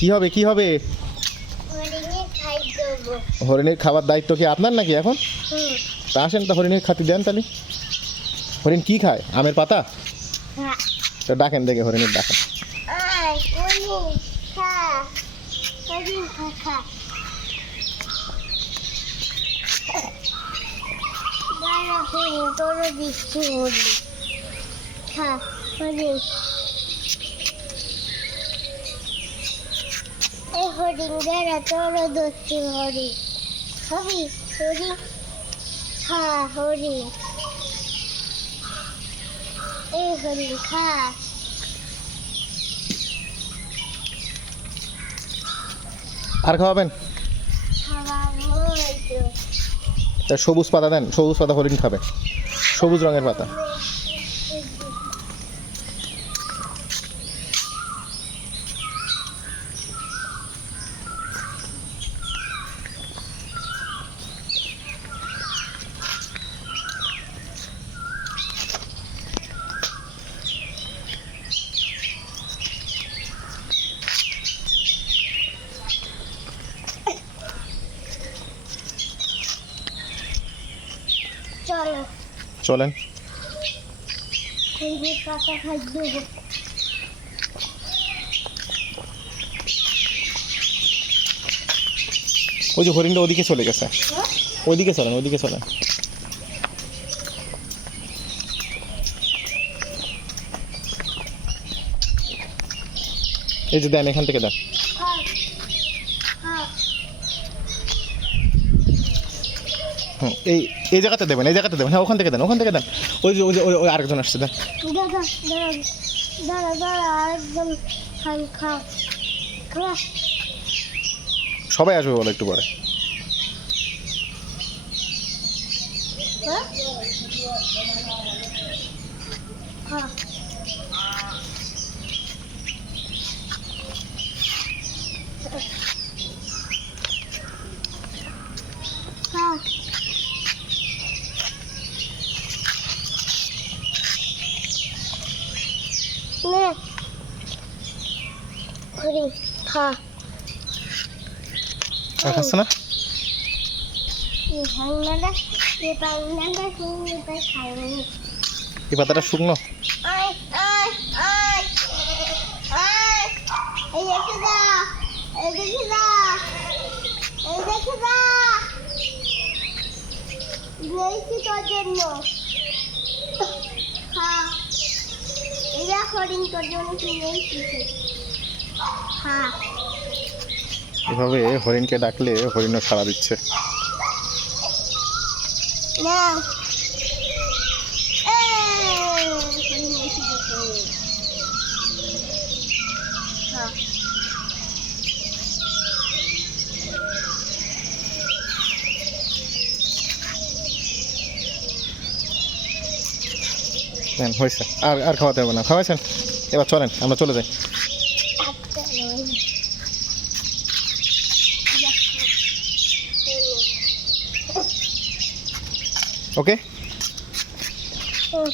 কি হবে কি হবে? হরিণের খাবার দায়িত্ব কি আপনার নাকি এখন? তা আসেন তো হরিণের খাতি দেন তাহলে। হরিণ কি খায়? আমের পাতা? তো ডাকেন দেখে হরিণের ডাকেন। হরিণ গেরা তোর দোষী হরিণ হবি হরিণ খা হরিণ এই হরিণ খা আর খাওয়াবেন? তা সবুজ পাতা দেন, সবুজ পাতা হরিণ খাবে, সবুজ রঙের পাতা। চলো চলেন। হরিণের পাতা খাই দেবো। ওই যে হরিণটা ওদিকে চলে গেছে, ওইদিকে চলেন, ওইদিকে চলেন। এই যে দেন, এখান থেকে দেন। হুম, এই এই জায়গাতে দেবেন, এই জায়গাতে দেবেন। হ্যাঁ, ওখান থেকে দেন, ওখান থেকে দেন। ওই যে ওই যে ওই আরেকজন আসছে, দেন। দাদা দাদা দাদা একদম খাই খা খা সবাই আসবে বলো একটু পরে। খা খা নে হরিণ খা আর খাচ্ছে না? এই ভাঙনাটা এই ভাঙনাটা শুনে তাই খাইনি। এই পাতাটা শুকনো। আয় আয় আয় আয় এই দেখে দা এই দেখে দা এই দেখে দা দিয়েছি তোর জন্য খা এরা হরিণ তোর জন্য কিনেছি খা এভাবে হরিণকে ডাকলে হরিণও সাড়া দিচ্ছে। না হরিণ এসে গেছে খা দেন, হয়েছে। আর আর খাওয়াতে হবে না, খাওয়াইছেন। এবার চলেন, আমরা চলে যাই। আচ্ছা ওকে। নয়